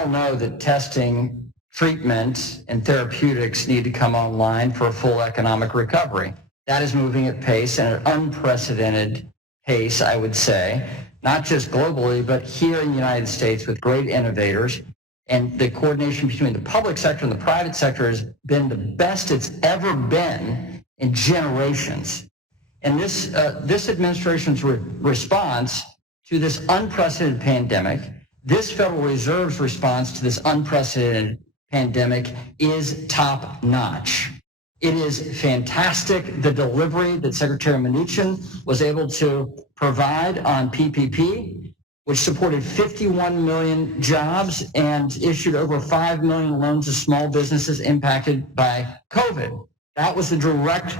all know that testing, treatment, and therapeutics need to come online for a full economic recovery. That is moving at pace, and an unprecedented pace, I would say, not just globally, but here in the United States with great innovators. And the coordination between the public sector and the private sector has been the best it's ever been in generations. And this administration's response to this unprecedented pandemic, this Federal Reserve's response to this unprecedented pandemic is top-notch. It is fantastic, the delivery that Secretary Mnuchin was able to provide on PPP, which supported 51 million jobs and issued over 5 million loans to small businesses impacted by COVID. That was the direct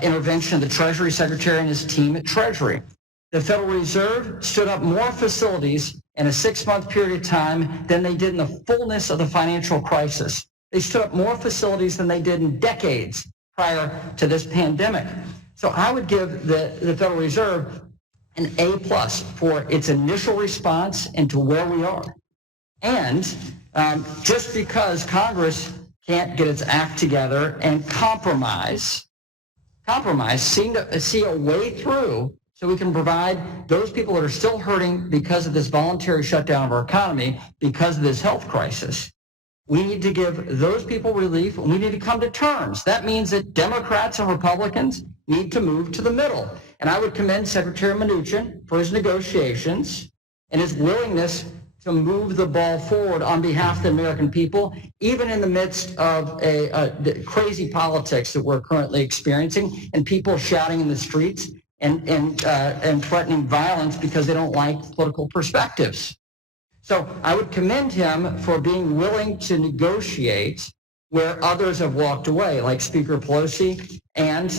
intervention of the Treasury Secretary and his team at Treasury. The Federal Reserve stood up more facilities in a 6-month period of time than they did in the fullness of the financial crisis. They stood up more facilities than they did in decades prior to this pandemic. So I would give the Federal Reserve an A+ for its initial response into where we are. And just because Congress can't get its act together and compromise, see a way through so we can provide those people that are still hurting because of this voluntary shutdown of our economy, because of this health crisis. We need to give those people relief, and we need to come to terms. That means that Democrats and Republicans need to move to the middle. And I would commend Secretary Mnuchin for his negotiations and his willingness to move the ball forward on behalf of the American people, even in the midst of the crazy politics that we're currently experiencing and people shouting in the streets and threatening violence because they don't like political perspectives. So I would commend him for being willing to negotiate where others have walked away, like Speaker Pelosi and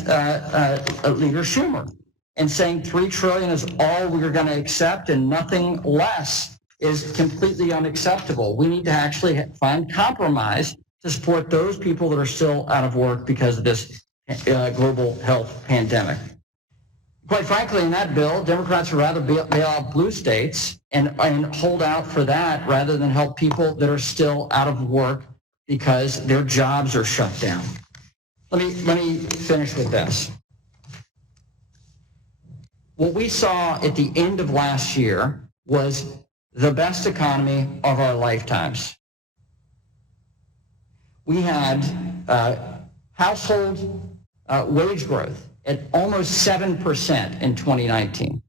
Leader Schumer, and saying $3 trillion is all we're going to accept and nothing less is completely unacceptable. We need to actually find compromise to support those people that are still out of work because of this global health pandemic. Quite frankly, in that bill, Democrats would rather bail out blue states and hold out for that rather than help people that are still out of work because their jobs are shut down. Let me finish with this. What we saw at the end of last year was the best economy of our lifetimes. We had household wage growth at almost 7% in 2019.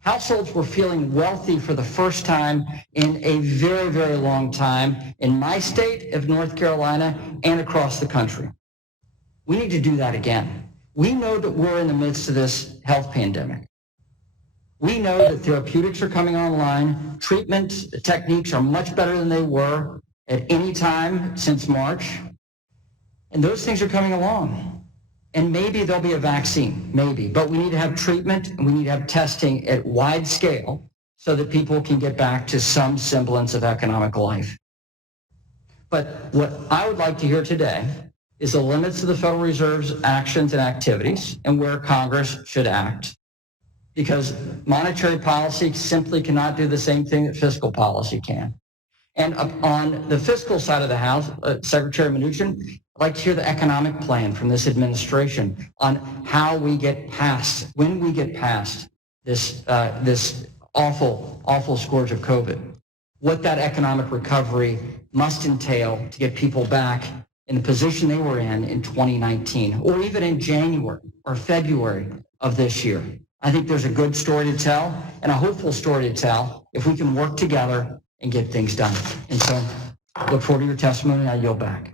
Households were feeling wealthy for the first time in a very, very long time in my state of North Carolina and across the country. We need to do that again. We know that we're in the midst of this health pandemic. We know that therapeutics are coming online. Treatment techniques are much better than they were at any time since March. And those things are coming along. And maybe there'll be a vaccine, maybe. But we need to have treatment and we need to have testing at wide scale so that people can get back to some semblance of economic life. But what I would like to hear today is the limits of the Federal Reserve's actions and activities and where Congress should act. Because monetary policy simply cannot do the same thing that fiscal policy can. And on the fiscal side of the House, Secretary Mnuchin, I'd like to hear the economic plan from this administration on how we get past, when we get past this awful scourge of COVID, what that economic recovery must entail to get people back in the position they were in 2019, or even in January or February of this year. I think there's a good story to tell and a hopeful story to tell if we can work together and get things done. And so I look forward to your testimony, and I yield back.